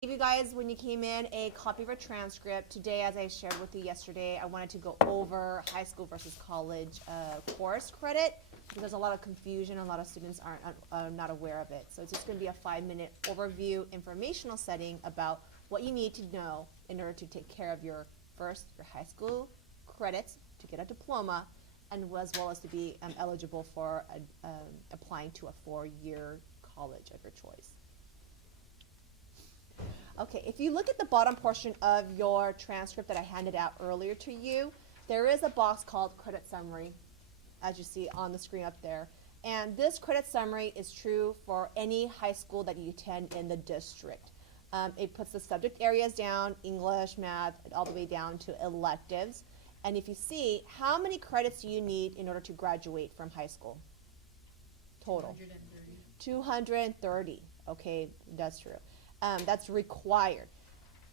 Give you guys, when you came in, a copy of a transcript. Today, as I shared with you yesterday, I wanted to go over high school versus college course credit because there's a lot of confusion. A lot of students aren't not aware of it. So it's just going to be a 5-minute overview informational setting about what you need to know in order to take care of your high school credits to get a diploma, and as well as to be eligible for applying to a 4-year college of your choice. Okay, if you look at the bottom portion of your transcript that I handed out earlier to you, there is a box called credit summary, as you see on the screen up there. And this credit summary is true for any high school that you attend in the district. It puts the subject areas down, English, math, all the way down to electives. And if you see, how many credits do you need in order to graduate from high school? Total. 230. 230. Okay, that's true. That's required.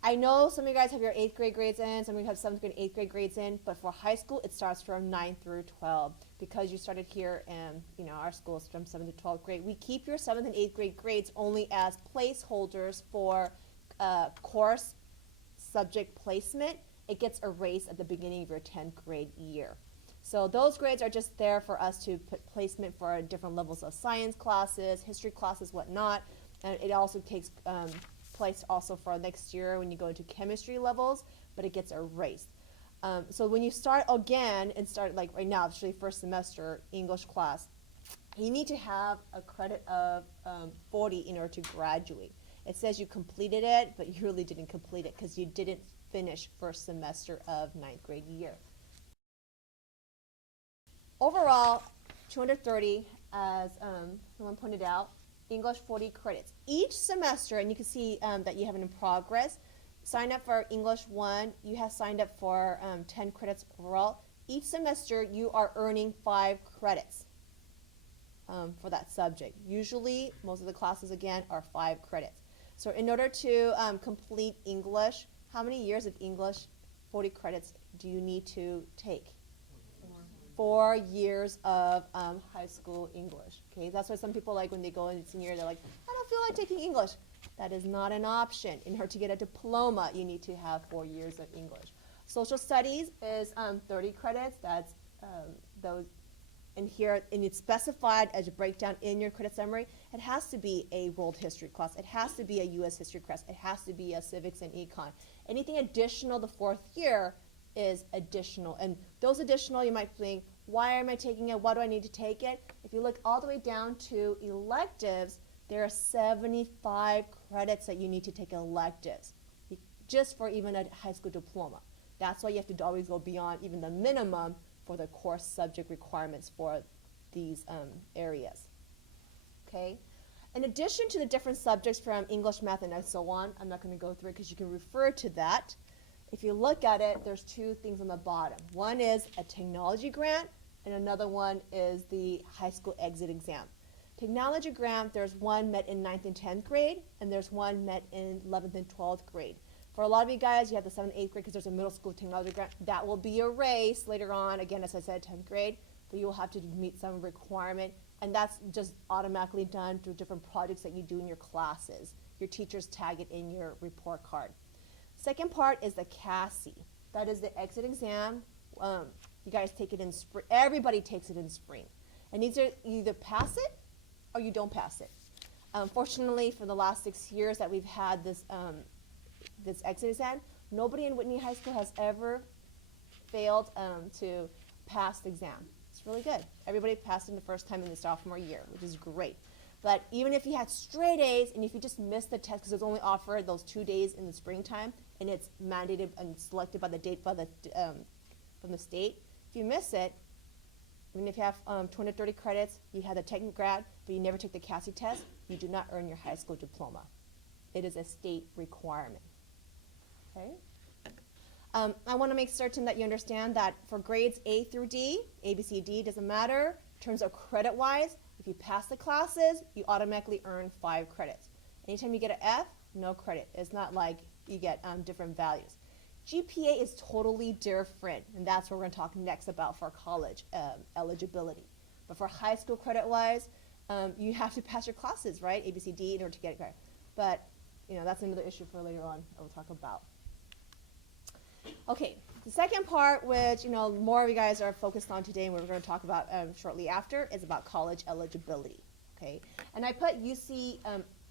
I know some of you guys have your 8th grade grades in, some of you have 7th grade and 8th grade grades in, but for high school, it starts from 9th through 12. Because you started here and our school is from 7th to 12th grade, we keep your 7th and 8th grade grades only as placeholders for course subject placement. It gets erased at the beginning of your 10th grade year. So those grades are just there for us to put placement for different levels of science classes, history classes, whatnot. And it also takes place also for next year when you go into chemistry levels, but it gets erased. So when you start again and start like right now, actually first semester English class, you need to have a credit of 40 in order to graduate. It says you completed it, but you really didn't complete it because you didn't finish first semester of 9th grade year. Overall, 230, as someone pointed out, English 40 credits. Each semester, and you can see that you have it in progress, sign up for English 1, you have signed up for 10 credits overall. Each semester, you are earning 5 credits for that subject. Usually, most of the classes, again, are 5 credits. So in order to complete English, how many years of English 40 credits do you need to take? 4 years of high school English. Okay, that's why some people like when they go into senior year, they're like, I don't feel like taking English. That is not an option. In order to get a diploma, you need to have 4 years of English. Social studies is 30 credits. That's those in here, and it's specified as a breakdown in your credit summary. It has to be a world history class. It has to be a U.S. history class. It has to be a civics and econ. Anything additional the 4th year is additional. And those additional, you might think, why am I taking it? Why do I need to take it? If you look all the way down to electives, there are 75 credits that you need to take electives, just for even a high school diploma. That's why you have to always go beyond even the minimum for the course subject requirements for these areas. Okay? In addition to the different subjects from English, math, and so on, I'm not going to go through it because you can refer to that. If you look at it, there's 2 things on the bottom. One is a technology grant, and another one is the high school exit exam. Technology grant, there's one met in 9th and 10th grade, and there's one met in 11th and 12th grade. For a lot of you guys, you have the 7th and 8th grade because there's a middle school technology grant. That will be erased later on, again, as I said, 10th grade, but you will have to meet some requirement, and that's just automatically done through different projects that you do in your classes. Your teachers tag it in your report card. Second part is the CASI. That is the exit exam. You guys take it in spring. Everybody takes it in spring. And you either pass it or you don't pass it. Fortunately, for the last 6 years that we've had this exit exam, nobody in Whitney High School has ever failed to pass the exam. It's really good. Everybody passed it the first time in the sophomore year, which is great. But even if you had straight A's and if you just missed the test because it's only offered those 2 days in the springtime and it's mandated and selected by the date by the from the state, if you miss it, even if you have 230 credits, you had the technical grad, but you never took the CASI test, you do not earn your high school diploma. It is a state requirement. Okay. I want to make certain that you understand that for grades A through D, A, B, C, D, doesn't matter. In terms of credit-wise, if you pass the classes, you automatically earn 5 credits. Anytime you get an F, no credit. It's not like you get different values. GPA is totally different, and that's what we're going to talk next about for college eligibility. But for high school credit-wise, you have to pass your classes, right? A, B, C, D in order to get a credit. But that's another issue for later on I will talk about. Okay, the second part, which more of you guys are focused on today, and we're going to talk about shortly after, is about college eligibility. Okay, and I put UC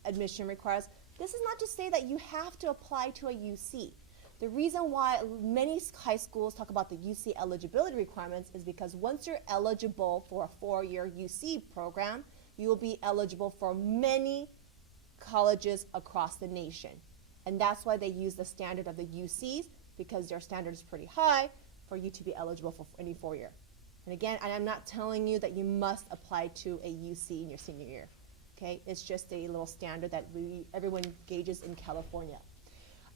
admission requires. This is not to say that you have to apply to a UC. The reason why many high schools talk about the UC eligibility requirements is because once you're eligible for a 4-year UC program, you will be eligible for many colleges across the nation. And that's why they use the standard of the UCs, because their standard is pretty high for you to be eligible for any 4-year. And again, I'm not telling you that you must apply to a UC in your senior year. Okay, it's just a little standard that everyone gauges in California.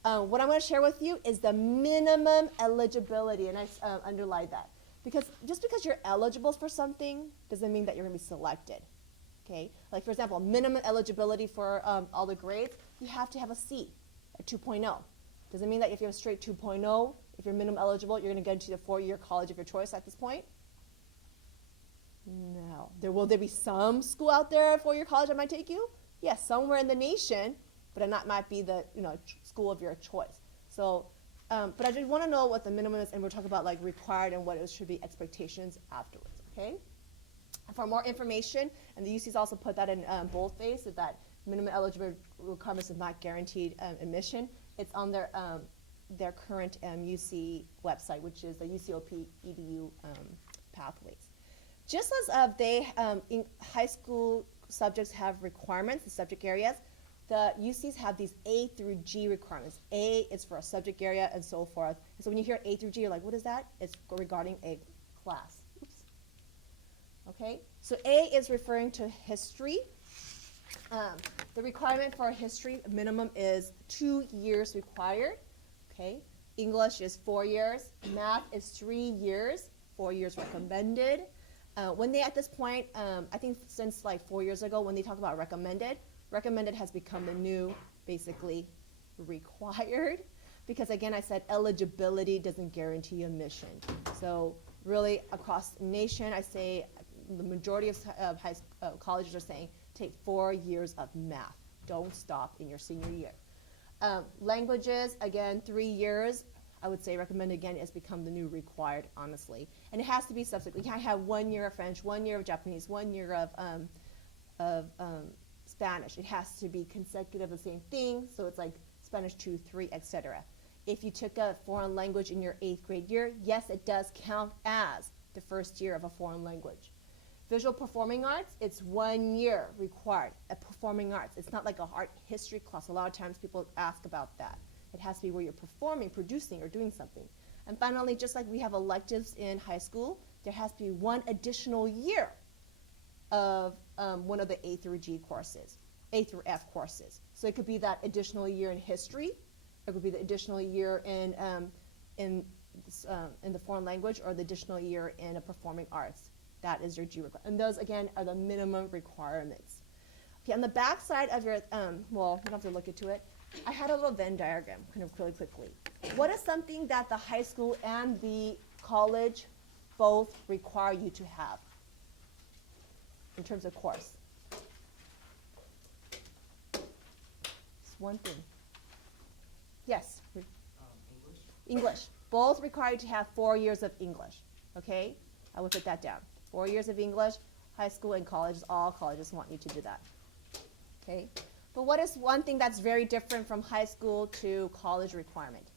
What I'm going to share with you is the minimum eligibility, and I underlined that. Because just because you're eligible for something doesn't mean that you're going to be selected. Okay, like for example, minimum eligibility for all the grades, you have to have a C, a 2.0. Doesn't mean that if you have a straight 2.0, if you're minimum eligible, you're going to get into the 4-year college of your choice at this point. No. Will there be some school out there, 4-year college that might take you? Yes, somewhere in the nation, but it might be the school of your choice. So, but I just want to know what the minimum is, and we're talking about like required and what it should be expectations afterwards. Okay. For more information, and the UCs also put that in boldface, is that minimum eligibility requirements is not guaranteed admission. It's on their current UC website, which is the UCOP EDU pathways. Just as in high school subjects have requirements, the subject areas, the UCs have these A through G requirements. A is for a subject area and so forth. And so when you hear A through G, you're like, what is that? It's regarding a class. Oops. Okay, so A is referring to history. The requirement for history minimum is 2 years required. Okay, English is 4 years. Math is 3 years. 4 years recommended. When they at this point, I think since like 4 years ago, when they talk about recommended has become the new, basically, required. Because again, I said eligibility doesn't guarantee admission. So really, across the nation, I say the majority of colleges are saying take 4 years of math. Don't stop in your senior year. Languages, again, 3 years. I would say recommended again has become the new required, honestly. And it has to be subsequent. You can't have 1 year of French, 1 year of Japanese, 1 year of Spanish. It has to be consecutive, the same thing. So it's like Spanish 2, 3, etc. If you took a foreign language in your 8th grade year, yes, it does count as the first year of a foreign language. Visual performing arts, it's 1 year required at performing arts. It's not like a art history class. A lot of times people ask about that. It has to be where you're performing, producing, or doing something. And finally, just like we have electives in high school, there has to be 1 additional year of one of the A through G courses, A through F courses. So it could be that additional year in history, it could be the additional year in the foreign language, or the additional year in a performing arts. That is your G requirement. And those, again, are the minimum requirements. Okay, on the back side of your, well, you don't have to look into it. I had a little Venn diagram, kind of really quickly. What is something that the high school and the college both require you to have in terms of course? It's one thing. Yes? English. English. Both require you to have 4 years of English. Okay? I will put that down. 4 years of English, high school and colleges, all colleges want you to do that. Okay? But what is one thing that's very different from high school to college requirement?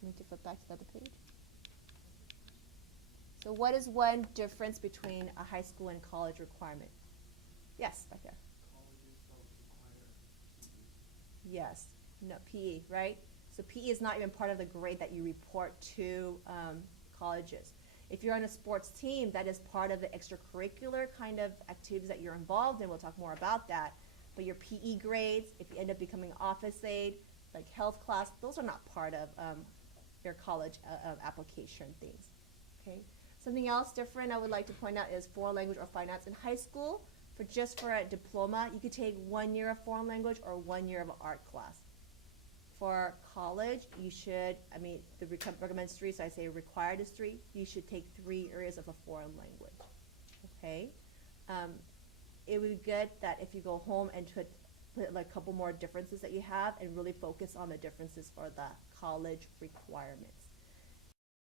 Need to flip back to the other page. So what is one difference between a high school and college requirement? Yes, back there. Colleges don't require PE. Yes. No, PE, right? So PE is not even part of the grade that you report to colleges. If you're on a sports team, that is part of the extracurricular kind of activities that you're involved in. We'll talk more about that. But your PE grades, if you end up becoming office aide, like health class, those are not part of your college application things. Okay. Something else different I would like to point out is foreign language or finance. In high school, for a diploma, you could take 1 year of foreign language or 1 year of an art class. For college, you should, the recommends 3, so I say required is 3. You should take 3 areas of a foreign language. Okay? It would be good that if you go home and put like a couple more differences that you have and really focus on the differences for the college requirements.